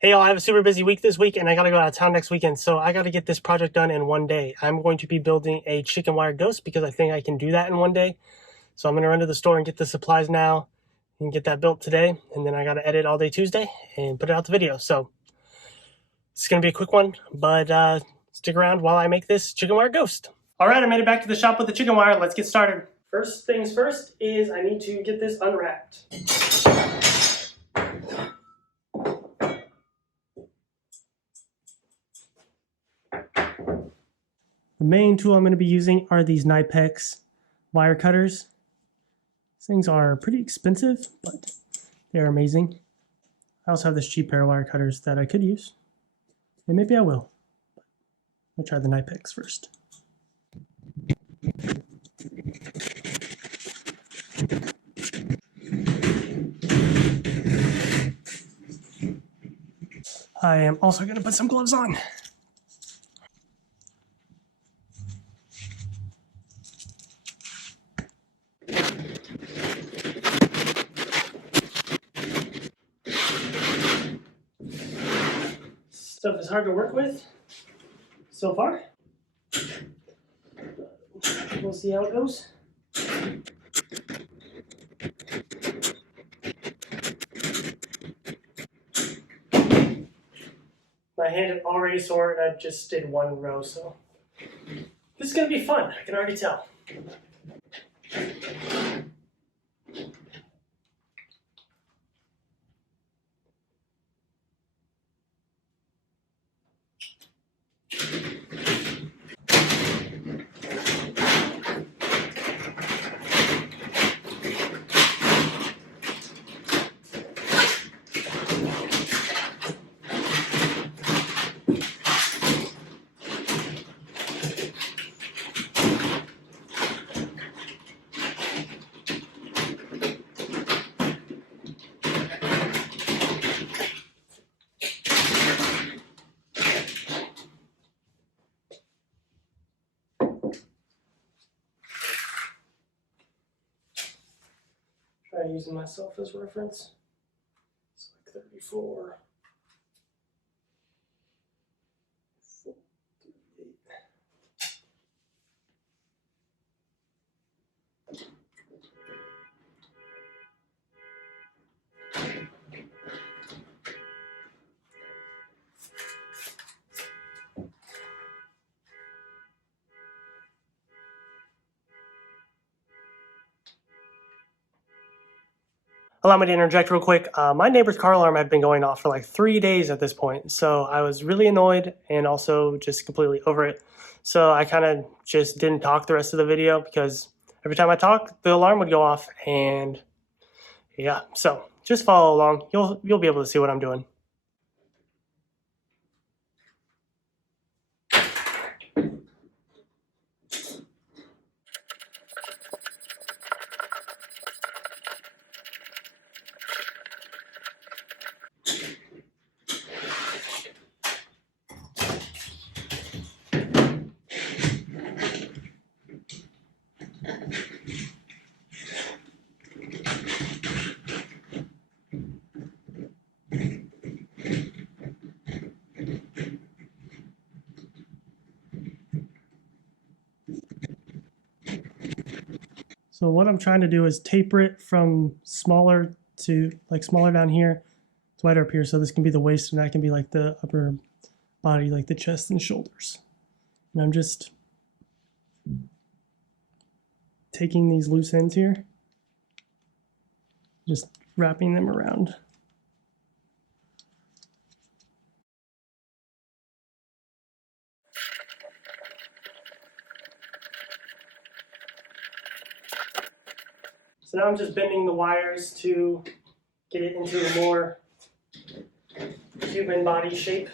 Hey y'all, I have a super busy week this week and I gotta go out of town next weekend, so I gotta get this project done in one day. I'm going to be building a chicken wire ghost because I think I can do that in one day. So I'm gonna run to the store and get the supplies now and get that built today, and then I gotta edit all day Tuesday and put it out the video. So it's gonna be a quick one, but stick around while I make this chicken wire ghost. Alright, I made it back to the shop with the chicken wire. Let's get started. First things first is I need to get this unwrapped. The main tool I'm going to be using are these Knipex wire cutters. These things are pretty expensive, but they're amazing. I also have this cheap pair of wire cutters that I could use, and maybe I will. I'll try the Knipex first. I am also going to put some gloves on. Stuff is hard to work with so far. We'll see how it goes. My hand is already sore and I just did one row, so this is going to be fun, I can already tell. Try using myself as reference. It's like 34. 38. Allow me to interject real quick. My neighbor's car alarm had been going off for like 3 days at this point, so I was really annoyed and also just completely over it. So I kind of just didn't talk the rest of the video because every time I talked, the alarm would go off, and yeah. So just follow along. You'll be able to see what I'm doing. So what I'm trying to do is taper it from smaller to like smaller down here to wider up here. So this can be the waist and that can be like the upper body, like the chest and shoulders. And I'm just taking these loose ends here, just wrapping them around. So now I'm just bending the wires to get it into a more human body shape.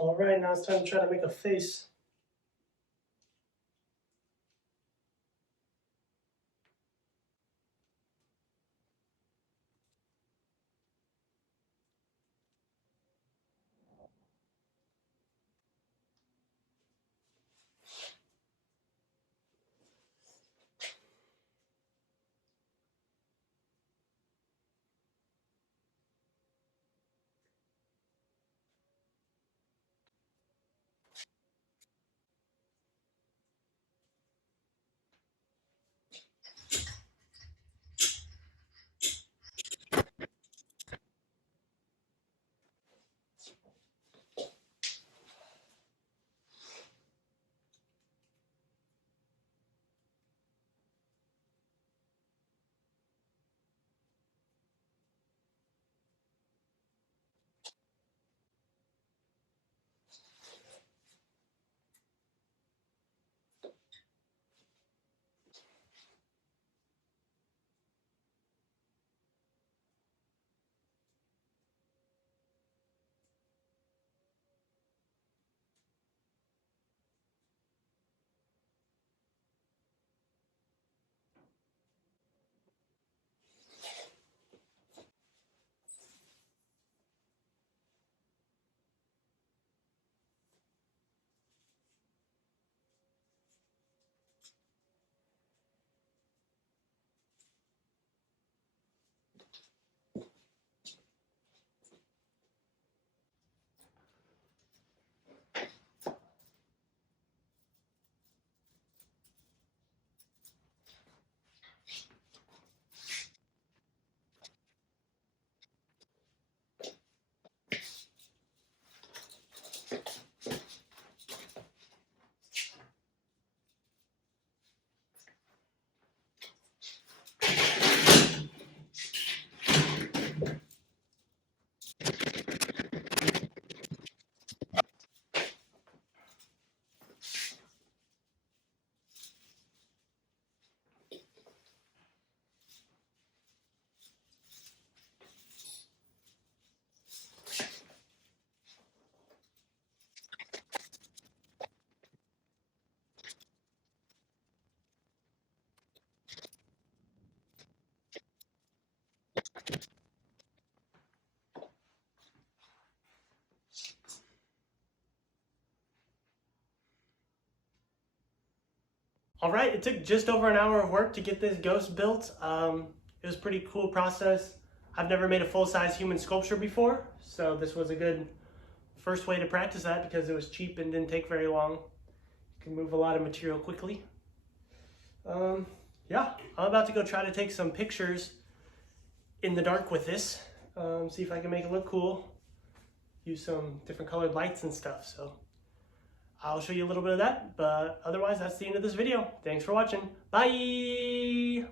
All right, now it's time to try to make a face. All right, it took just over an hour of work to get this ghost built. It was a pretty cool process. I've never made a full-size human sculpture before, so this was a good first way to practice that because it was cheap and didn't take very long. You can move a lot of material quickly. Yeah, I'm about to go try to take some pictures in the dark with this. See if I can make it look cool. Use some different colored lights and stuff, so I'll show you a little bit of that, but otherwise that's the end of this video. Thanks for watching. Bye!